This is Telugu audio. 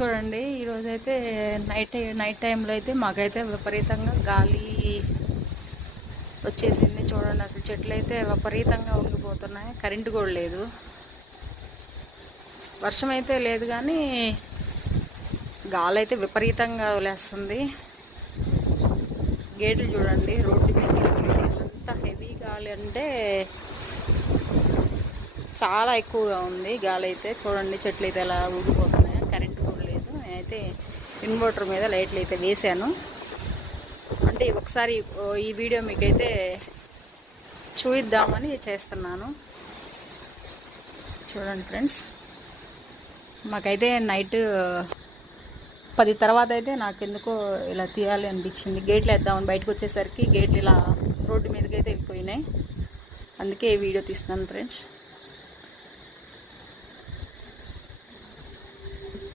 చూడండి ఈరోజైతే నైట్ టైంలో అయితే మాకైతే విపరీతంగా గాలి వచ్చేసింది. చూడండి అసలు చెట్లు అయితే విపరీతంగా ఉంగిపోతున్నాయి. కరెంటు కూడా లేదు. వర్షం అయితే లేదు కానీ గాలి అయితే విపరీతంగా వలేస్తుంది. గేట్లు చూడండి రోడ్డు మీద ఎంత హెవీ గాలి అంటే చాలా ఎక్కువగా ఉంది గాలి అయితే. చూడండి చెట్లు అయితే ఎలా ఊగిపోతున్నాయి. కరెంటు కూడా లేదు. నేనైతే ఇన్వర్టర్ మీద లైట్లు అయితే వేసాను. అంటే ఒకసారి ఈ వీడియో మీకైతే చూయిద్దామని చేస్తున్నాను. చూడండి ఫ్రెండ్స్, మాకైతే నైట్ 10 తర్వాత అయితే నాకు ఎందుకో ఇలా తీయాలి అనిపించింది. గేట్లు వేద్దామని బయటకు వచ్చేసరికి గేట్లు ఇలా రోడ్డు మీదకి అయితే వెళ్ళిపోయినాయి. అందుకే ఈ వీడియో తీస్తున్నాను ఫ్రెండ్స్.